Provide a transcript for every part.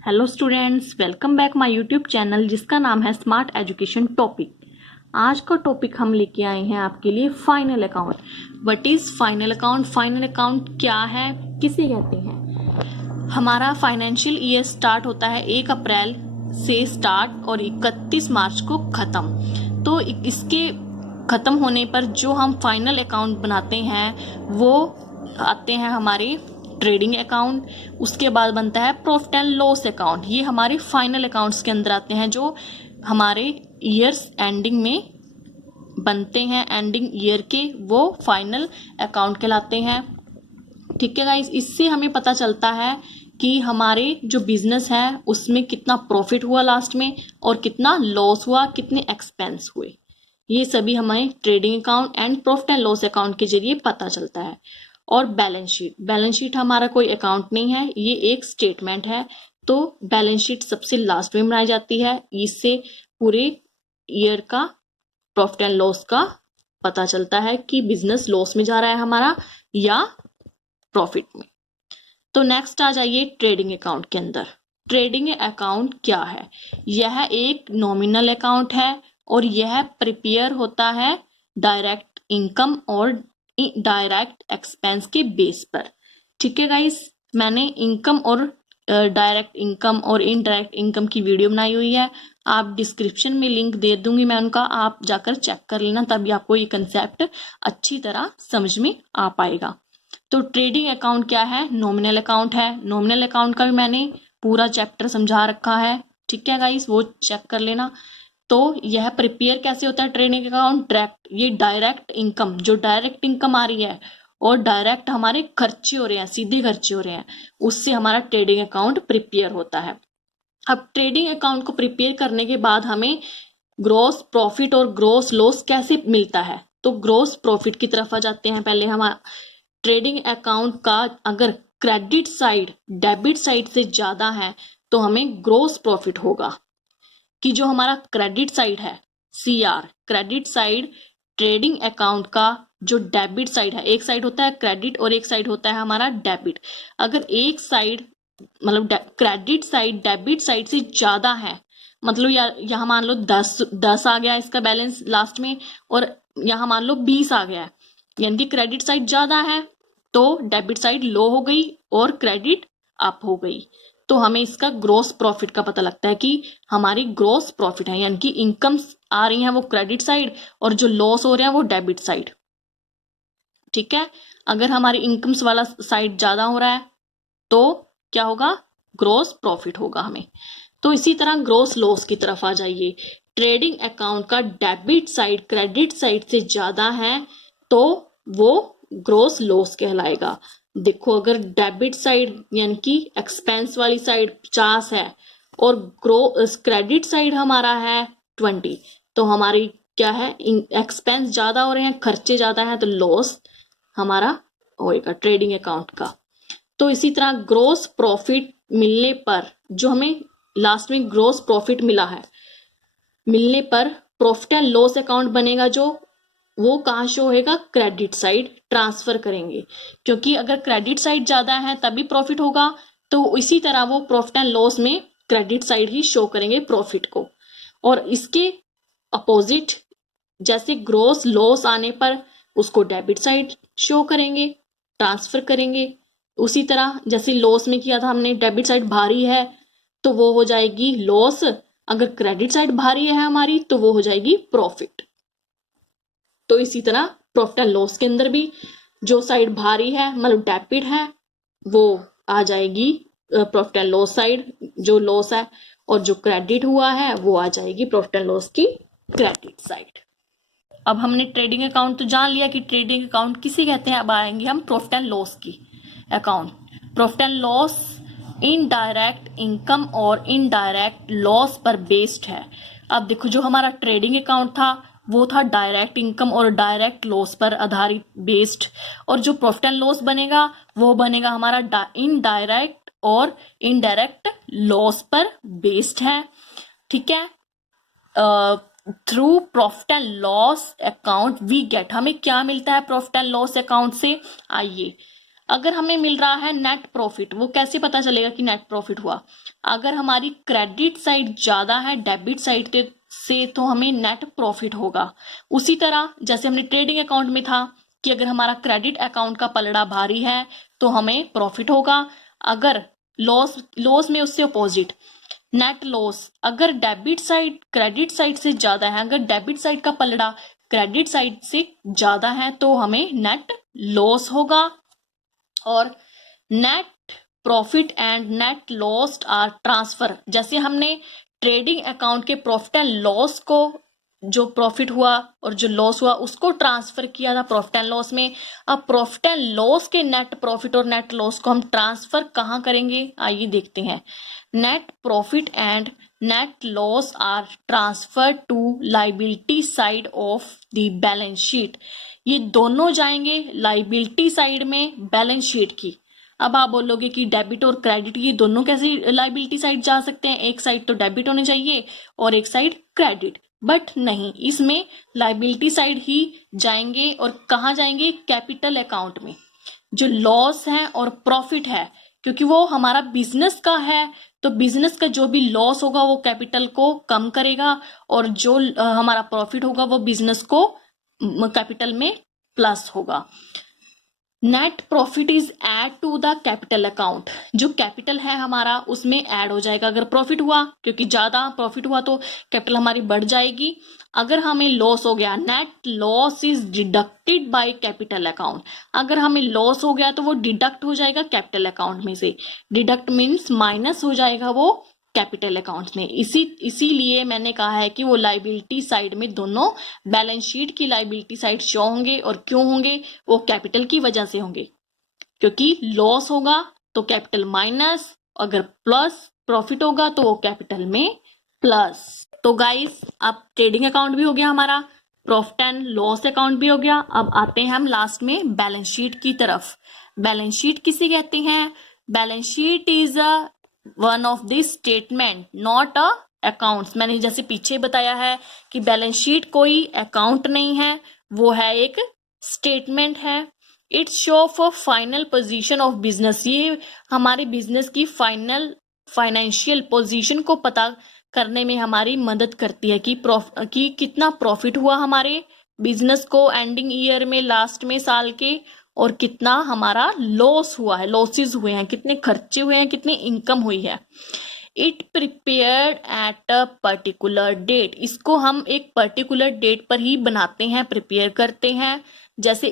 Hello students, welcome back my YouTube channel जिसका नाम है स्मार्ट एजुकेशन टॉपिक। आज का टॉपिक हम लेके आए हैं आपके लिए final account. What is final account? Final account क्या है, किसे कहते हैं? हमारा फाइनेंशियल ईयर स्टार्ट होता है 1 अप्रैल से स्टार्ट और 31 मार्च को खत्म। तो इसके खत्म होने पर जो हम फाइनल अकाउंट बनाते हैं वो आते हैं हमारे ट्रेडिंग अकाउंट। उसके बाद बनता है प्रॉफिट एंड लॉस अकाउंट। ये हमारे फाइनल अकाउंट्स के अंदर आते हैं जो हमारे ईयर्स एंडिंग में बनते हैं। एंडिंग ईयर के वो फाइनल अकाउंट कहलाते हैं। ठीक है गाइस, इससे हमें पता चलता है कि हमारे जो बिजनेस है उसमें कितना प्रॉफिट हुआ लास्ट में और कितना लॉस हुआ, कितने एक्सपेंस हुए। ये सभी हमें trading account and profit and loss account के जरिए पता चलता है। और बैलेंस शीट हमारा कोई अकाउंट नहीं है, ये एक स्टेटमेंट है। तो बैलेंस शीट सबसे लास्ट में बनाई जाती है। इससे पूरे ईयर का प्रॉफिट एंड लॉस का पता चलता है कि बिजनेस लॉस में जा रहा है हमारा या प्रॉफिट में। तो नेक्स्ट आ जाइए ट्रेडिंग अकाउंट के अंदर। ट्रेडिंग अकाउंट क्या है? यह एक नॉमिनल अकाउंट है और यह प्रिपेयर होता है डायरेक्ट इनकम और डायरेक्ट एक्सपेंस के बेस पर। ठीक है गाइस, मैंने इनकम और डायरेक्ट इनकम और इनडायरेक्ट इनकम की वीडियो बनाई हुई है। आप डिस्क्रिप्शन में लिंक दे दूंगी मैं उनका, आप जाकर चेक कर लेना, तभी आपको ये कंसेप्ट अच्छी तरह समझ में आ पाएगा। तो ट्रेडिंग अकाउंट क्या है? नॉमिनल अकाउंट है। नॉमिनल अकाउंट का भी मैंने पूरा चैप्टर समझा रखा है। ठीक है गाइस, वो चेक कर लेना। तो यह प्रिपेयर कैसे होता है ट्रेडिंग अकाउंट? डायरेक्ट, ये डायरेक्ट इनकम, जो डायरेक्ट इनकम आ रही है और डायरेक्ट हमारे खर्चे हो रहे हैं, सीधे खर्चे हो रहे हैं, उससे हमारा ट्रेडिंग अकाउंट प्रिपेयर होता है। अब ट्रेडिंग अकाउंट को प्रिपेयर करने के बाद हमें ग्रॉस प्रॉफिट और ग्रॉस लॉस कैसे मिलता है? तो ग्रॉस प्रॉफिट की तरफ आ जाते हैं। पहले हम ट्रेडिंग अकाउंट का अगर क्रेडिट साइड डेबिट साइड से ज्यादा है तो हमें ग्रॉस प्रॉफिट होगा। कि जो हमारा क्रेडिट साइड है, CR credit side trading account का जो डेबिट साइड है, एक साइड होता है क्रेडिट और एक साइड होता है हमारा डेबिट। अगर एक साइड मतलब क्रेडिट साइड डेबिट साइड से ज्यादा है, मतलब यहाँ मान लो 10 आ गया इसका बैलेंस लास्ट में और यहाँ मान लो 20 आ गया है, यानी कि क्रेडिट साइड ज्यादा है तो डेबिट साइड लो हो गई और क्रेडिट अप हो गई। तो हमें इसका ग्रॉस प्रॉफिट का पता लगता है कि हमारी ग्रॉस प्रॉफिट है, यानी कि इनकम्स आ रही हैं वो क्रेडिट साइड और जो लॉस हो रहे हैं वो डेबिट साइड। ठीक है, अगर हमारी इनकम्स वाला साइड ज्यादा हो रहा है तो क्या होगा? ग्रॉस प्रॉफिट होगा हमें। तो इसी तरह ग्रॉस लॉस की तरफ आ जाइए। ट्रेडिंग अकाउंट का डेबिट साइड क्रेडिट साइड से ज्यादा है तो वो ग्रॉस लॉस कहलाएगा। देखो, अगर डेबिट साइड यानी कि एक्सपेंस वाली साइड 50 है और क्रेडिट साइड हमारा है 20, तो हमारी क्या है? एक्सपेंस ज्यादा हो रहे हैं, खर्चे ज्यादा हैं, तो लॉस हमारा होएगा ट्रेडिंग अकाउंट का। तो इसी तरह ग्रॉस प्रॉफिट मिलने पर, जो हमें लास्ट में ग्रॉस प्रॉफिट मिला है, मिलने पर प्रॉफिट एंड लॉस अकाउंट बनेगा। जो वो कहाँ शो होएगा? क्रेडिट साइड ट्रांसफर करेंगे, क्योंकि अगर क्रेडिट साइड ज्यादा है तभी प्रॉफिट होगा। तो इसी तरह वो प्रॉफिट एंड लॉस में क्रेडिट साइड ही शो करेंगे प्रॉफिट को। और इसके अपोजिट, जैसे ग्रॉस लॉस आने पर उसको डेबिट साइड शो करेंगे, ट्रांसफर करेंगे। उसी तरह जैसे लॉस में किया था हमने, डेबिट साइड भारी है तो वो हो जाएगी लॉस, अगर क्रेडिट साइड भारी है हमारी तो वो हो जाएगी प्रॉफिट। तो इसी तरह प्रॉफिट एंड लॉस के अंदर भी जो साइड भारी है मतलब डेबिट है वो आ जाएगी प्रॉफिट एंड लॉस साइड, जो लॉस है, और जो क्रेडिट हुआ है वो आ जाएगी प्रॉफिट एंड लॉस की क्रेडिट साइड। अब हमने ट्रेडिंग अकाउंट तो जान लिया कि ट्रेडिंग अकाउंट किसे कहते हैं। अब आएंगे हम प्रॉफिट एंड लॉस की account. Profit and loss indirect income और इनडायरेक्ट लॉस पर बेस्ड है। अब देखो, जो हमारा ट्रेडिंग अकाउंट था वो था डायरेक्ट इनकम और डायरेक्ट लॉस पर आधारित बेस्ड, और जो प्रॉफिट एंड लॉस बनेगा वो बनेगा हमारा इनडायरेक्ट और इनडायरेक्ट लॉस पर बेस्ड है। ठीक है, through profit and loss account we get, हमें क्या मिलता है प्रॉफिट एंड लॉस अकाउंट से? आइए, अगर हमें मिल रहा है नेट प्रॉफिट, वो कैसे पता चलेगा कि नेट प्रॉफिट हुआ? अगर हमारी क्रेडिट साइड ज्यादा है डेबिट साइड से तो हमें नेट प्रॉफिट होगा। उसी तरह जैसे हमने ट्रेडिंग अकाउंट में था कि अगर हमारा क्रेडिट अकाउंट का पलड़ा भारी है तो हमें प्रॉफिट होगा। अगर लॉस में उससे अपोजिट नेट लॉस, अगर डेबिट साइड क्रेडिट साइड से ज्यादा है, अगर डेबिट साइड का पलड़ा क्रेडिट साइड से ज्यादा है तो हमें नेट लॉस होगा। और net profit and net loss are transfer, जैसे हमने ट्रेडिंग अकाउंट के प्रॉफिट एंड लॉस को, जो प्रॉफिट हुआ और जो लॉस हुआ उसको ट्रांसफर किया था प्रॉफिट एंड लॉस में। अब प्रॉफिट एंड लॉस के नेट प्रॉफिट और नेट लॉस को हम ट्रांसफर कहाँ करेंगे, आइए देखते हैं। Net profit and net loss are transfer to liability side of the balance sheet. ये दोनों जाएंगे लाइबिलिटी साइड में बैलेंस शीट की। अब आप बोलोगे कि डेबिट और क्रेडिट ये दोनों कैसे लाइबिलिटी साइड जा सकते हैं, एक साइड तो डेबिट होनी चाहिए और एक साइड क्रेडिट, बट नहीं, इसमें लाइबिलिटी साइड ही जाएंगे। और कहाँ जाएंगे? कैपिटल अकाउंट में। जो लॉस है और प्रॉफिट है, क्योंकि वो हमारा बिजनेस का है तो बिजनेस का जो भी लॉस होगा वो कैपिटल को कम करेगा और जो हमारा प्रॉफिट होगा वो बिजनेस को कैपिटल में प्लस होगा। Net profit is add to the capital account, जो कैपिटल है हमारा उसमें ऐड हो जाएगा अगर प्रॉफिट हुआ, क्योंकि ज्यादा प्रॉफिट हुआ तो कैपिटल हमारी बढ़ जाएगी। अगर हमें लॉस हो गया, net loss is deducted by capital account, अगर हमें लॉस हो गया तो वो डिडक्ट हो जाएगा कैपिटल अकाउंट में से। डिडक्ट मीन्स माइनस हो जाएगा वो कैपिटल अकाउंट में। इसीलिए मैंने कहा है कि वो लाइबिलिटी साइड में दोनों बैलेंस शीट की लाइबिलिटी साइड शो होंगे। और क्यों होंगे? वो कैपिटल की वजह से होंगे, क्योंकि लॉस होगा तो कैपिटल माइनस, अगर प्लस प्रॉफिट होगा तो वो कैपिटल में प्लस। तो गाइस अब ट्रेडिंग अकाउंट भी हो गया हमारा, प्रॉफिट एंड लॉस अकाउंट भी हो गया। अब आते हैं हम लास्ट में बैलेंस शीट की तरफ। बैलेंस शीट किसे कहते हैं? Balance sheet is one of this statement not a accounts. मैंने जैसे पीछे बताया है कि बैलेंस शीट कोई अकाउंट नहीं है, वो है एक स्टेटमेंट है। It's show of a final position of business, ये हमारे बिजनेस की फाइनल फाइनेंशियल पोजीशन को पता करने में हमारी मदद करती है कि कितना प्रॉफिट हुआ हमारे बिजनेस को एंडिंग ईयर में, लास्ट में साल के, और कितना हमारा लॉस हुआ है, लॉसेस हुए हैं, कितने खर्चे हुए हैं, कितनी इनकम हुई है। It prepared at a particular date, इसको हम एक पर्टिकुलर डेट पर ही बनाते हैं, प्रिपेयर करते हैं। जैसे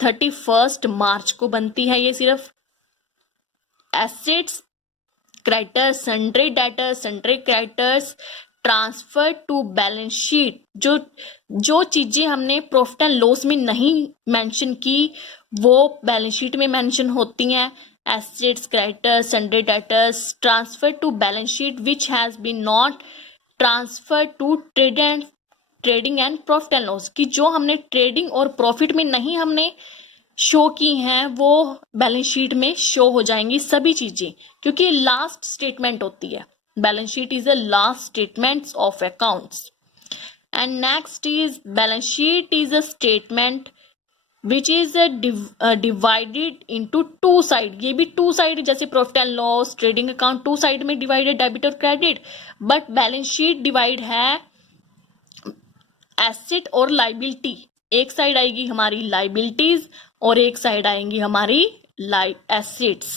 31 मार्च को बनती है ये सिर्फ। Assets, creditors, sundry debtors, sundry creditors transfer to balance sheet, जो चीजें हमने प्रॉफिट एंड लॉस में नहीं मेंशन की वो बैलेंस शीट में मेंशन होती हैं। Assets, creditors, sundry debtors transfer to balance sheet which has been not transfer to trading and profit and loss, की जो हमने ट्रेडिंग और प्रॉफिट में नहीं हमने शो की हैं वो बैलेंस शीट में शो हो जाएंगी सभी चीजें, क्योंकि लास्ट स्टेटमेंट होती है। Balance sheet is a last statement of accounts. And next is balance sheet is a statement which is divided into two side. ये भी टू साइड, जैसे profit and loss, trading account two side में divided, debit और credit, but balance sheet divide है asset और liability. एक side आएगी हमारी लाइबिलिटीज और एक साइड आएंगी हमारी एसेट्स।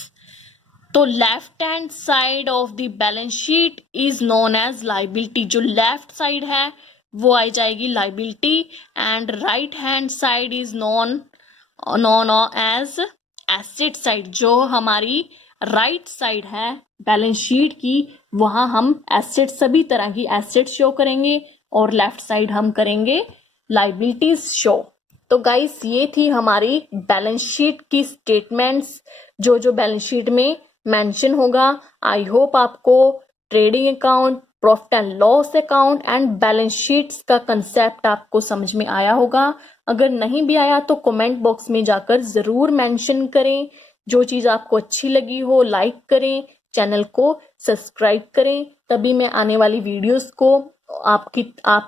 तो left hand side of the balance sheet is known as liability, जो लेफ्ट साइड है वो आई जाएगी liability, and right hand side is known as asset side, जो हमारी राइट साइड है बैलेंस शीट की, वहां हम एसेट, सभी तरह की एसेट शो करेंगे और लेफ्ट साइड हम करेंगे लाइबिलिटीज शो। तो गाइस ये थी हमारी बैलेंस शीट की स्टेटमेंट्स, जो बैलेंस शीट में मेंशन होगा। आई होप आपको trading account, profit and loss account and balance sheets का कंसेप्ट आपको समझ में आया होगा। अगर नहीं भी आया तो कमेंट बॉक्स में जाकर जरूर मेंशन करें। जो चीज आपको अच्छी लगी हो लाइक करें, चैनल को सब्सक्राइब करें, तभी मैं आने वाली वीडियोस को आप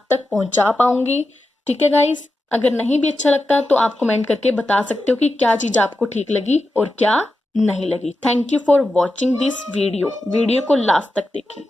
तक पहुंचा पाऊंगी। ठीक है गाइस, अगर नहीं भी अच्छा लगता तो आप कमेंट करके बता सकते हो कि क्या चीज़ आपको ठीक लगी और क्या नहीं लगी। Thank you for watching this video को लास्ट तक देखें।